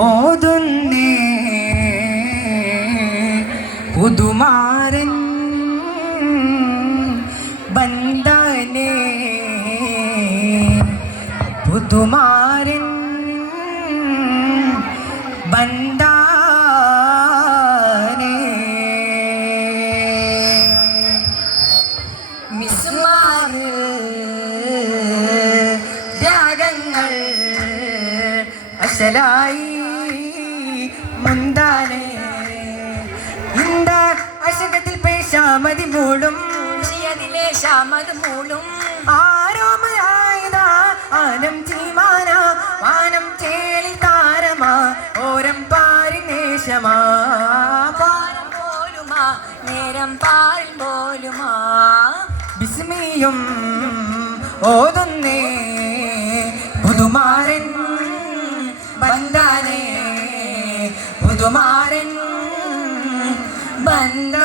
ഓതുന്നേ പുതുമാരൻ ബന്ധാനേ പുതുമാരൻ ബന്ധാനേ മിസ്മാർ രാഗങ്ങൾ അസലായി മുന്താനേ ഇന്ത അശകത്തിൽ പേശാമതി മൂളും അതിലെ ശാമത് മൂളും ആരോമയായതാ ആനം ചീമാന വാനം ചേലി താരമാ ഓരം പാരിനേശമാ പാരം പോലുമാ നേരം പാരം പോലുമാ ബിസ്മിയും ഓതുന്നേ പുതുമാരൻ ബന്ധാനേ പുതുമാരൻ ബന്ധാനേ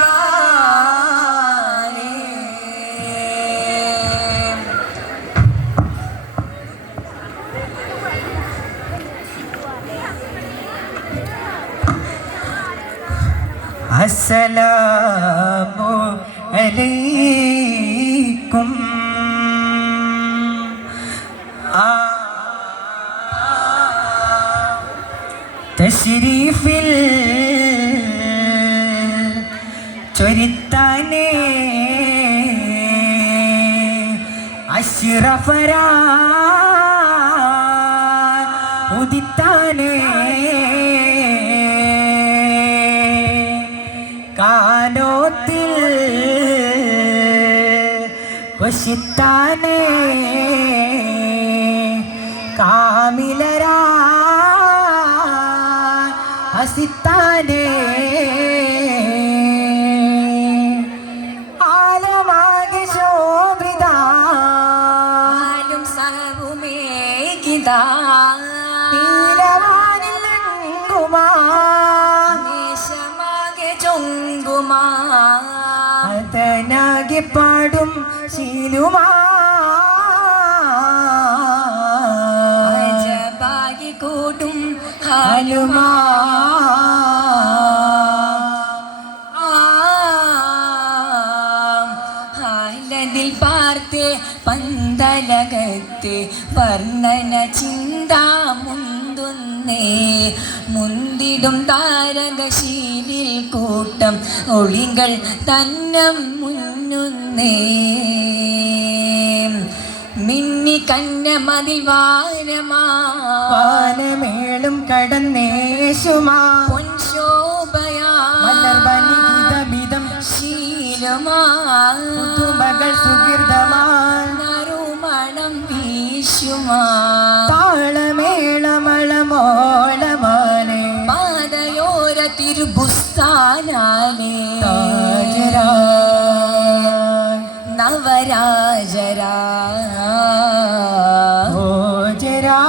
അസ്സലാമു അലൈക്കും തശ്രീഫിൽ ചൊരിത്താനേ അഷ്റഫരാ ഉദിത്താനേ കാനോത്തിൽ വശിത്താനേ കാമിലരാ ഹസിത്താനേ ആലമാകെ ശോഭിതാലും സഹവുമേകിതാ നീലവാനിലങ്കുമാ ദേശമാകെ ചൊങ്കുമാ അതനാകെ പാടും ശീലുമാ അജബാകി കൂട്ടും ഹാലുമാ ഹാലതിൽ പാർത്തേ പന്തലകത്തെ വർണ്ണന ചിന്താമുന്തുന്നേ മുന്തിടും താരകശീലിൽ കൂട്ടം ഒളികൾ തന്നം മുന്നുന്നേ മിന്നി കന്നമതിൽ വാനമേളും കടന്നേശുമാ പൊൻശോഭയാ മലർവനിതമിതം ശീലമാ പുതുമകൾ സുഹൃതമാൻ നറുമണം വീശുമാ താളമേളമളമോളമാനെ പാതയോര തിരുബുസ്താനാനേ നവരാജരാ ഓജരാ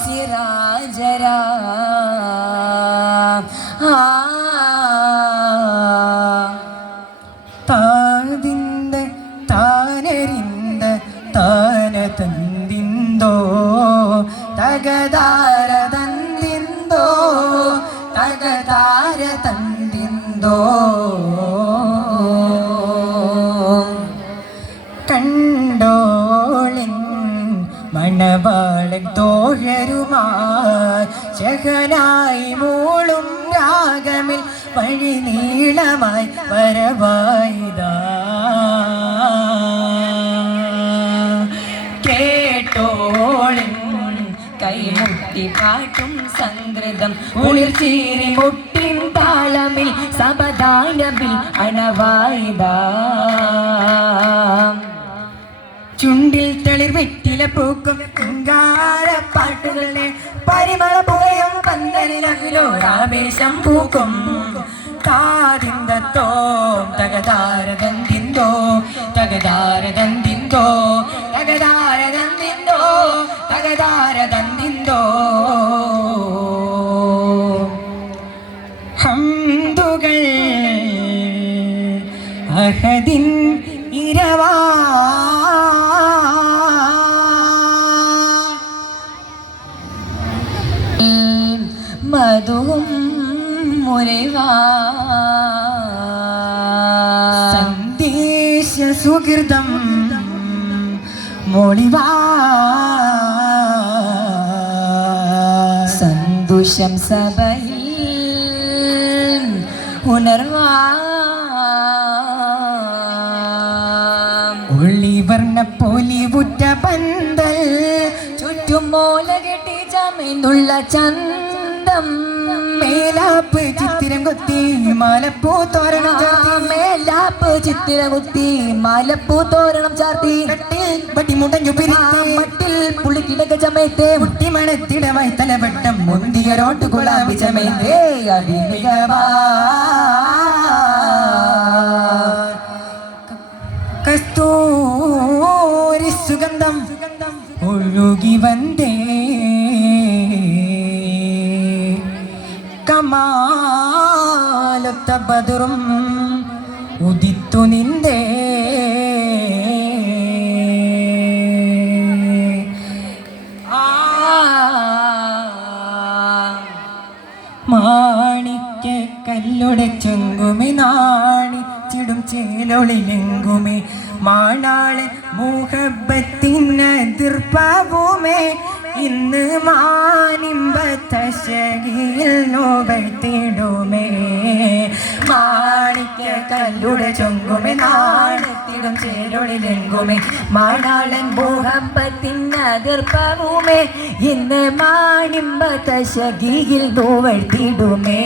സിരാജരാ താതിന്ത താനരിന്ത താന തന്തിന്തോ തകതാര തന്തിന്തോ തകതാര തന്തിന്തോ കണ്ടോളിൻ മണവാളൻ തോഴരുമായി ശകനായി മൂളും രാഗമിൽ വഴി നീളമായി വരവായിതാ കേട്ടോളിൻ കൈമുട്ടി പാട്ടും സംഗൃതം ഉളിർച്ചീരി മുട്ടിൻ താളമിൽ സബദാനമിൽ അണവായിതാ ചുണ്ടിൽ തെളിർ വെറ്റില പൂക്കും പാട്ടുകളെ പരിമള പുകയും പന്തലിലകിലോരാവേശം പൂക്കും കാതിന്തോ തകതാരതന്തിന്തോ തകതാരതന്തിന്തോ തകതാരതന്തിന്തോ തകതാരതന്തിന്തോ ഹംദുകൾ അഹദിൻ ഇരവാ അതും മുരവാ സന്ദേശ സുഹൃതം മൊളിവാ സന്തുഷം സഭയിൽ ഉണർവാ ഒളിവർണ്ണ പൊലിവുറ്റ പന്തൽ ചുറ്റും മോല കെട്ടി ചമന്നുള്ള ചന്തം മേലാപ്പ് ചിത്തിരം കൊത്തി മാലപ്പൂ തോരണം ചാർത്തി മേലാപ്പ് ചിത്തിര കുത്തി മലപ്പൂ തോരണം ചാർത്തി പട്ടി മുടഞ്ഞു പിരിത്ത് മട്ടിൽ പുളിക്കിടക ചമയത്തെ കുട്ടി മണത്തിടവായി തലവട്ടം മുന്തിയ റോട്ട് കുളാമ്പി ചമയത്തേ അതിമികവാ കസ്തൂരി സുഗന്ധം ഒഴുകി വந்தേ കമാലത്ത ബദറും ഉദിത്തു നിന്തേ മാണിക്യ കല്ലുടെ ചുങ്കുമി നാണിച്ചിടും ചേലൊളിലെങ്കുമേ മാണാളെ മുഹബത്തിനെതിർപ്പാവുമേ ഇന്ന് മാനിമ്പത്തശകിയിൽ നോവഴ്ത്തിടുമേ മാണിക്യ കല്ലുടെ ചുങ്കുമി നാണിത്തിടും ചേലൊളിലെങ്കുമേ മാണാളൻ മുഹബത്തിനതിർപ്പവുമേ ഇന്ന് മാണിമ്പ തശകിയിൽ നോവഴ്ത്തിടുമേ